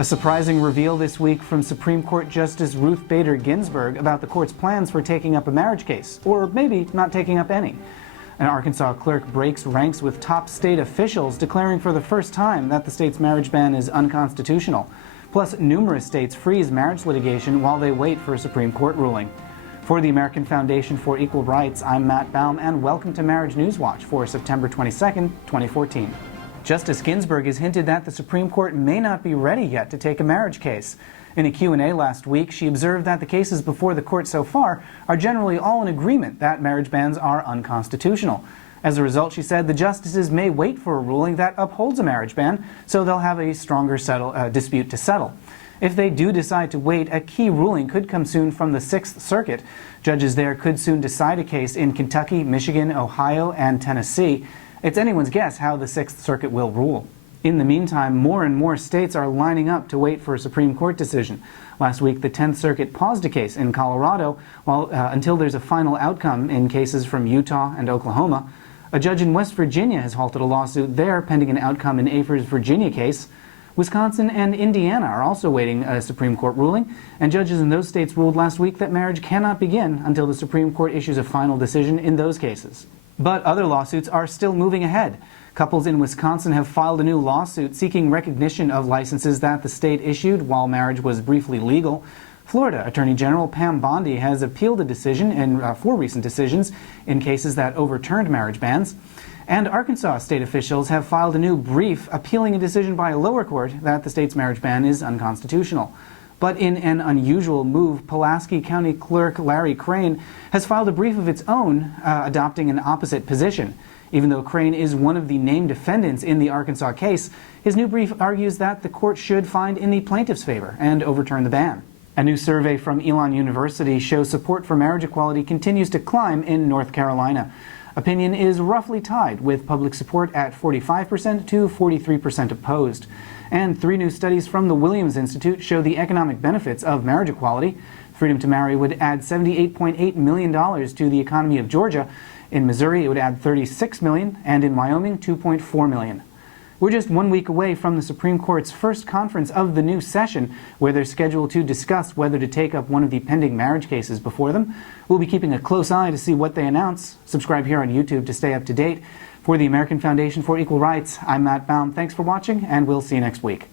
A surprising reveal this week from Supreme Court Justice Ruth Bader Ginsburg about the court's plans for taking up a marriage case, or maybe not taking up any. An Arkansas clerk breaks ranks with top state officials, declaring for the first time that the state's marriage ban is unconstitutional. Plus, numerous states freeze marriage litigation while they wait for a Supreme Court ruling. For the American Foundation for Equal Rights, I'm Matt Baum, and welcome to Marriage News Watch for September 22, 2014. Justice Ginsburg has hinted that the Supreme Court may not be ready yet to take a marriage case. In a Q&A last week, she observed that the cases before the court so far are generally all in agreement that marriage bans are unconstitutional. As a result, she said, the justices may wait for a ruling that upholds a marriage ban, so they'll have a stronger dispute to settle. If they do decide to wait, a key ruling could come soon from the Sixth Circuit. Judges there could soon decide a case in Kentucky, Michigan, Ohio, and Tennessee. It's anyone's guess how the Sixth Circuit will rule. In the meantime, more and more states are lining up to wait for a Supreme Court decision. Last week, the 10th Circuit paused a case in Colorado until there's a final outcome in cases from Utah and Oklahoma. A judge in West Virginia has halted a lawsuit there pending an outcome in Afer's Virginia case. Wisconsin and Indiana are also waiting a Supreme Court ruling, and judges in those states ruled last week that marriage cannot begin until the Supreme Court issues a final decision in those cases. But other lawsuits are still moving ahead. Couples in Wisconsin have filed a new lawsuit seeking recognition of licenses that the state issued while marriage was briefly legal. Florida Attorney General Pam Bondi has appealed a decision in 4 recent decisions in cases that overturned marriage bans. And Arkansas state officials have filed a new brief appealing a decision by a lower court that the state's marriage ban is unconstitutional. But in an unusual move, Pulaski County Clerk Larry Crane has filed a brief of its own, adopting an opposite position. Even though Crane is one of the named defendants in the Arkansas case, his new brief argues that the court should find in the plaintiff's favor and overturn the ban. A new survey from Elon University shows support for marriage equality continues to climb in North Carolina. Opinion is roughly tied, with public support at 45% to 43% opposed. And 3 new studies from the Williams Institute show the economic benefits of marriage equality. Freedom to marry would add $78.8 million to the economy of Georgia. In Missouri, it would add $36 million, and in Wyoming, $2.4 million. We're just 1 week away from the Supreme Court's first conference of the new session, where they're scheduled to discuss whether to take up one of the pending marriage cases before them. We'll be keeping a close eye to see what they announce. Subscribe here on YouTube to stay up to date. For the American Foundation for Equal Rights, I'm Matt Baum. Thanks for watching, and we'll see you next week.